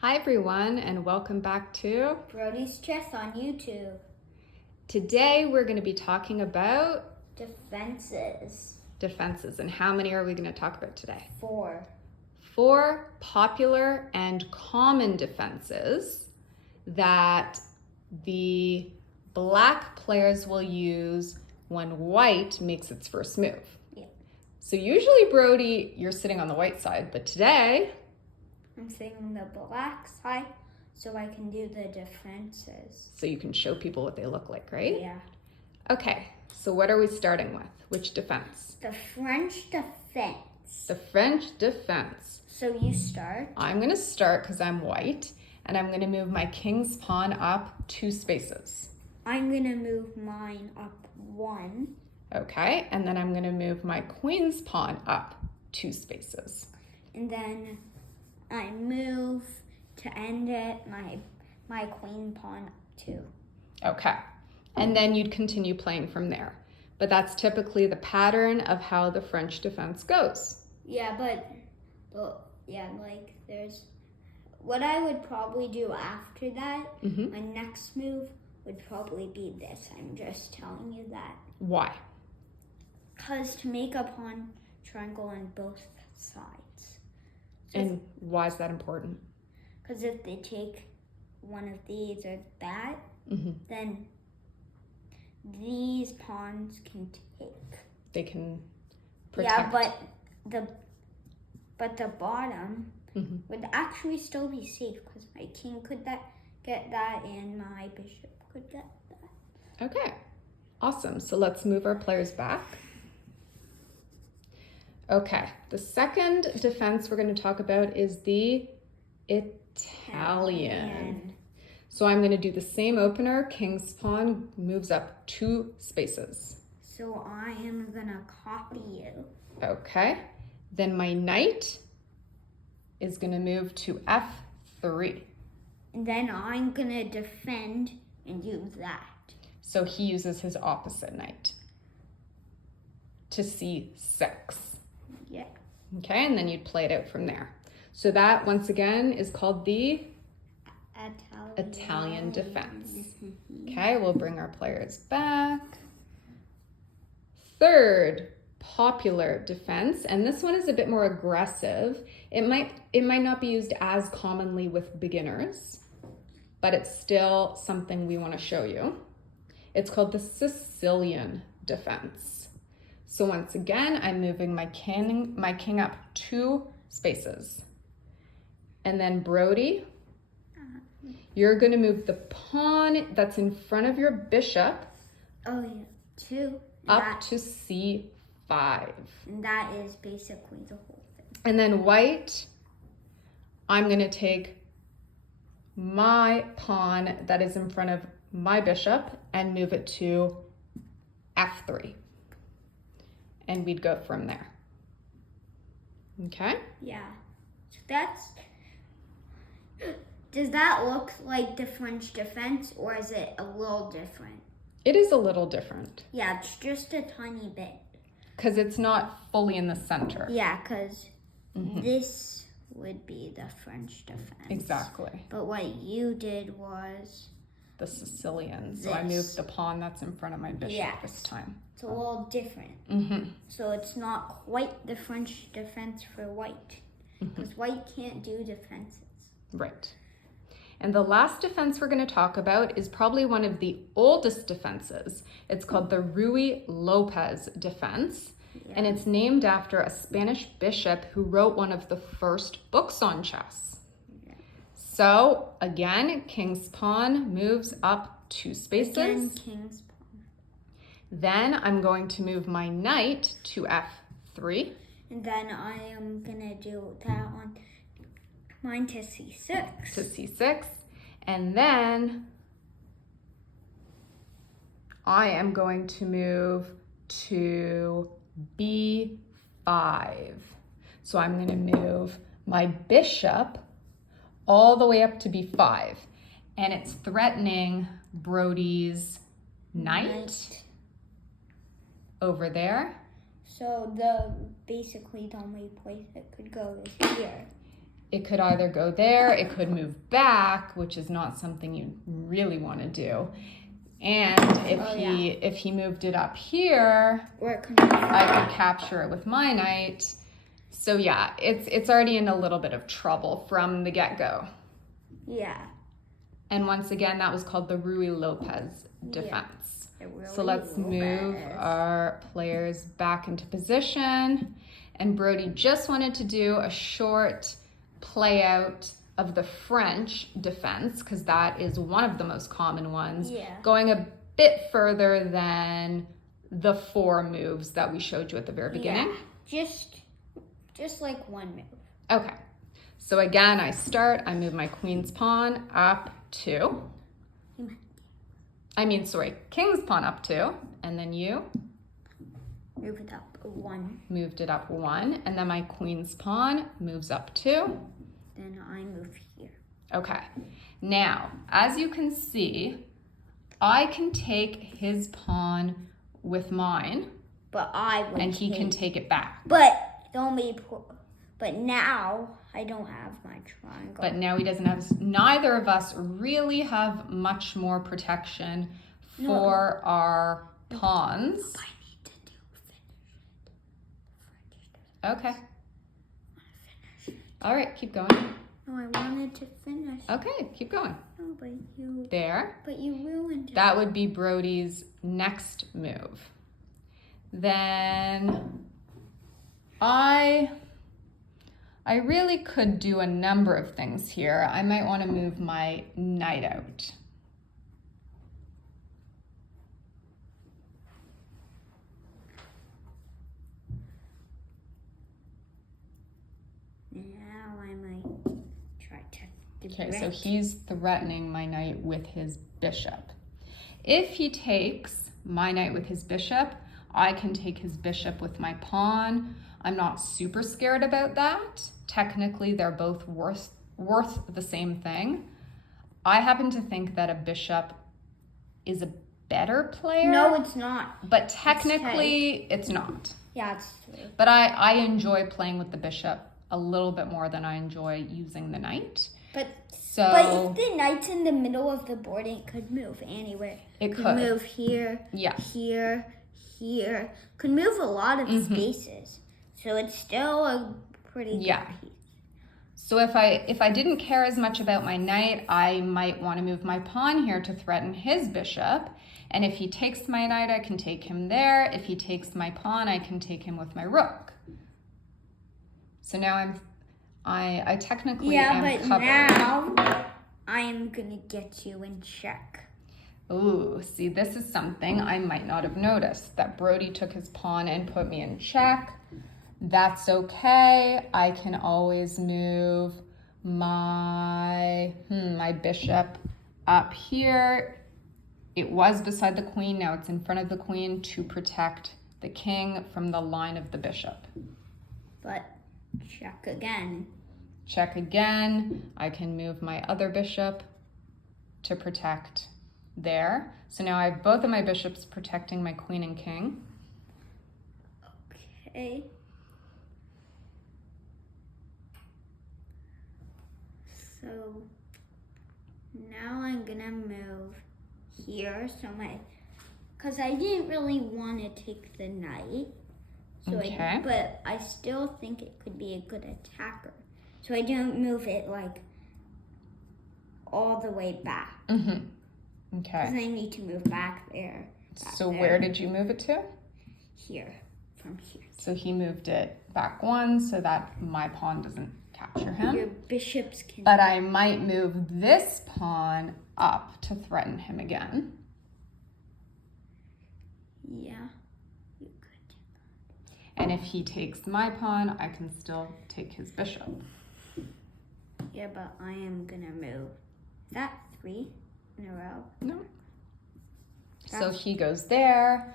Hi everyone, and welcome back to Brody's Chess on YouTube. Today we're going to be talking about Defenses. And how many are we going to talk about today? 4. 4 popular and common defenses that the black players will use when white makes its first move. Yeah. So usually, Brody, you're sitting on the white side, but today I'm sitting on the black side so I can do the defenses. So you can show people what they look like, right? Yeah. Okay, so what are we starting with? Which defense? The French defense. The French defense. So you start. I'm going to start because I'm white, and I'm going to move my king's pawn up 2 spaces. I'm going to move mine up 1. Okay, and then I'm going to move my queen's pawn up 2 spaces. And then I move to end it my queen pawn up 2. Okay, and then you'd continue playing from there. But that's typically the pattern of how the French defense goes. Yeah, there's what I would probably do after that. My next move would probably be this. I'm just telling you that. Why? Because to make a pawn triangle on both sides. And why is that important? Because if they take one of these or that, then these pawns can take. They can protect. Yeah, but the bottom would actually still be safe because my king could get that and my bishop could get that. Okay, awesome. So let's move our players back. Okay, the second defense we're going to talk about is the Italian. So I'm going to do the same opener. King's pawn moves up 2 spaces. So I am going to copy you. Okay, then my knight is going to move to F3. And then I'm going to defend and use that. So he uses his opposite knight to C6. Yeah. Okay, and then you'd play it out from there. So that, once again, is called the Italian defense. Okay, we'll bring our players back. Third popular defense, and this one is a bit more aggressive. It might not be used as commonly with beginners, but it's still something we want to show you. It's called the Sicilian defense. So once again, I'm moving my king up 2 spaces. And then Brody, you're going to move the pawn that's in front of your bishop up to C5. And that is basically the whole thing. And then white, I'm going to take my pawn that is in front of my bishop and move it to F3. And we'd go from there. Okay? Yeah. So does that look like the French defense, or is it a little different? It is a little different. Yeah, it's just a tiny bit. Because it's not fully in the center. Yeah, because this would be the French defense. Exactly. But what you did was the Sicilian. So I moved the pawn that's in front of my bishop this time. It's a little different. So it's not quite the French defense for white. Because white can't do defenses. Right. And the last defense we're going to talk about is probably one of the oldest defenses. It's called the Ruy Lopez defense. Yeah. And it's named after a Spanish bishop who wrote one of the first books on chess. Yeah. So again, king's pawn moves up 2 spaces. Again, king's pawn. Then I'm going to move my knight to F3. And then I am going to do that on mine to C6. To C6. And then I am going to move to B5. So I'm going to move my bishop all the way up to B5. And it's threatening Brody's knight over there. So basically the only place it could go is here. It could either go there, it could move back, which is not something you really want to do. And if he moved it up here, I could capture it with my knight. So yeah, it's already in a little bit of trouble from the get-go. Yeah. And once again, that was called the Ruy Lopez defense. So let's move our players back into position. And Brody just wanted to do a short play out of the French defense, because that is one of the most common ones, going a bit further than the 4 moves that we showed you at the very beginning. Just like one move. Okay. So again, I move my queen's pawn up 2. King's pawn up 2, and then you move it up 1. Moved it up 1, and then my queen's pawn moves up 2. Then I move here. Okay. Now, as you can see, I can take his pawn with mine, and he can take it back. But now I don't have my triangle. But now he doesn't have. Neither of us really have much more protection for our pawns. I need to finish it. Okay. All right, keep going. No, I wanted to finish. Okay, keep going. No, but you. There. But you ruined it. That would be Brody's next move. Then I really could do a number of things here. I might want to move my knight out. Now I might try to. Okay, so he's threatening my knight with his bishop. If he takes my knight with his bishop, I can take his bishop with my pawn. I'm not super scared about that. Technically, they're both worth the same thing. I happen to think that a bishop is a better player. No, it's not. But technically, it's not. Yeah, it's 3. But I enjoy playing with the bishop a little bit more than I enjoy using the knight. But if the knight's in the middle of the board, it could move anywhere. It could move here, here, here. Could move a lot of spaces. So it's still a pretty good piece. So if I didn't care as much about my knight, I might want to move my pawn here to threaten his bishop. And if he takes my knight, I can take him there. If he takes my pawn, I can take him with my rook. So now I technically am covered. Now I'm gonna get you in check. Ooh, see, this is something I might not have noticed, that Brody took his pawn and put me in check. That's okay. I can always move my bishop up here. It was beside the queen, now it's in front of the queen to protect the king from the line of the bishop. But check again. Check again. I can move my other bishop to protect there. So now I have both of my bishops protecting my queen and king. Okay. So now I'm gonna move here. Because I didn't really want to take the knight. But I still think it could be a good attacker. So I don't move it like all the way back. Okay. Because I need to move back there. Where did you move it to? Here, from here. So he moved it back 1 so that my pawn doesn't capture him. Your bishops can. But I might move this pawn up to threaten him again. Yeah. And if he takes my pawn, I can still take his bishop. Yeah, but I am gonna move that 3 in a row. No. So he goes there.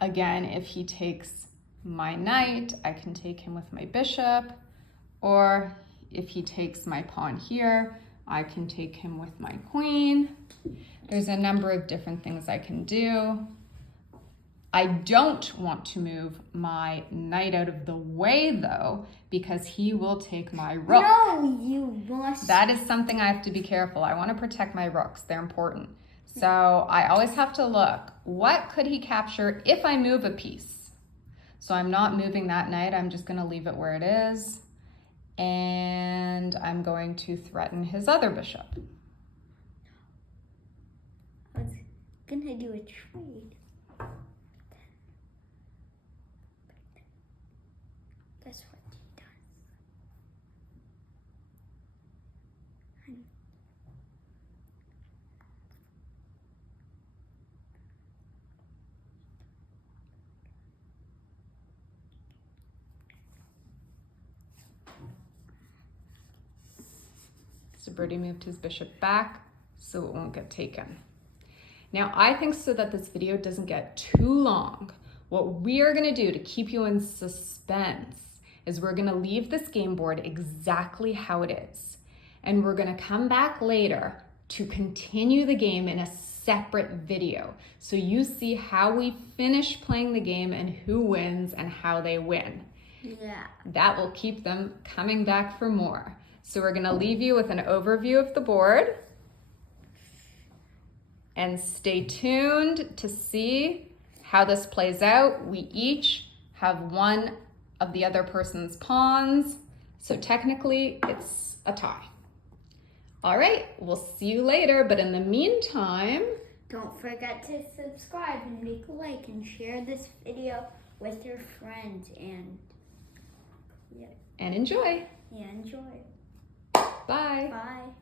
Again, if he takes my knight, I can take him with my bishop. Or if he takes my pawn here, I can take him with my queen. There's a number of different things I can do. I don't want to move my knight out of the way, though, because he will take my rook. No, you must. That is something I have to be careful. I want to protect my rooks. They're important. So I always have to look, what could he capture if I move a piece? So I'm not moving that knight. I'm just going to leave it where it is. And I'm going to threaten his other bishop. I was going to do a trade. That's what he does. So Brody moved his bishop back so it won't get taken. Now I think so that this video doesn't get too long, what we are going to do to keep you in suspense is we're going to leave this game board exactly how it is. And we're going to come back later to continue the game in a separate video. So you see how we finish playing the game and who wins and how they win. Yeah. That will keep them coming back for more. So we're going to leave you with an overview of the board. And stay tuned to see how this plays out. We each have one of the other person's pawns. So technically it's a tie. All right, we'll see you later. But in the meantime, don't forget to subscribe and make a like and share this video with your friends and enjoy. Yeah, enjoy. Bye. Bye.